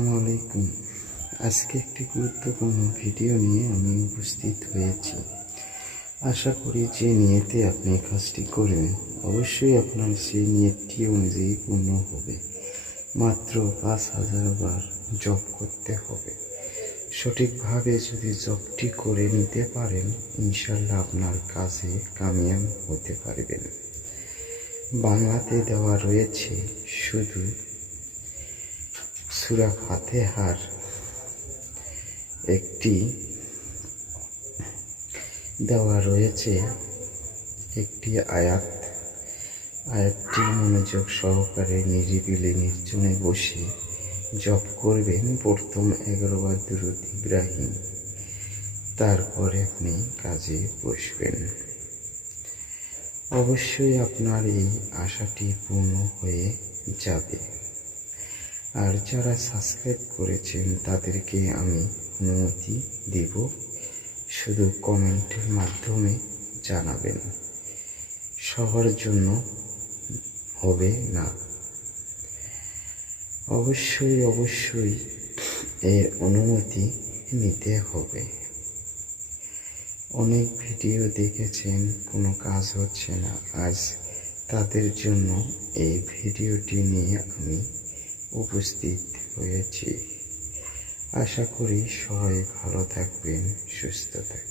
আসসালামু আলাইকুম। আজকে একটি গুরুত্বপূর্ণ ভিডিও নিয়ে আমি উপস্থিত হয়েছি। আশা করি যে নিয়তে আপনি কাজটি করবেন অবশ্যই আপনার সেই নিয়তটি অনুযায়ী পূর্ণ হবে। মাত্র 5,000 বার জপ করতে হবে। সঠিকভাবে যদি জপটি করে নিতে পারেন ইনশাল্লাহ আপনার কাজে কামিয়াব হতে পারবেন। বাংলাতে দেওয়া রয়েছে শুধু সূরা ফাতিহার একটি দেওয়া রয়েছে একটি আয়াতটি মনোযোগ সহকারে নিরিবিলি নির্জনে বসে জপ করবেন। প্রথম 11 বার দুরূদ ইব্রাহিম, তারপরে আপনি কাজে বসবেন। অবশ্যই আপনার এই আশাটি পূর্ণ হয়ে যাবে। আর যারা সাবস্ক্রাইব করেছেন তাদেরকে আমি অনুমতি দিব, শুধু কমেন্টের মাধ্যমে জানাবেন, সবার জন্য হবে না। অবশ্যই এর অনুমতি নিতে হবে। অনেক ভিডিও দেখেছেন কোনো কাজ হচ্ছে না, আজ তাদের জন্য এই ভিডিওটি নিয়ে আমি উপস্থিত হয়েছি। আশা করি সবাই ভালো থাকবেন, সুস্থ থাকবেন।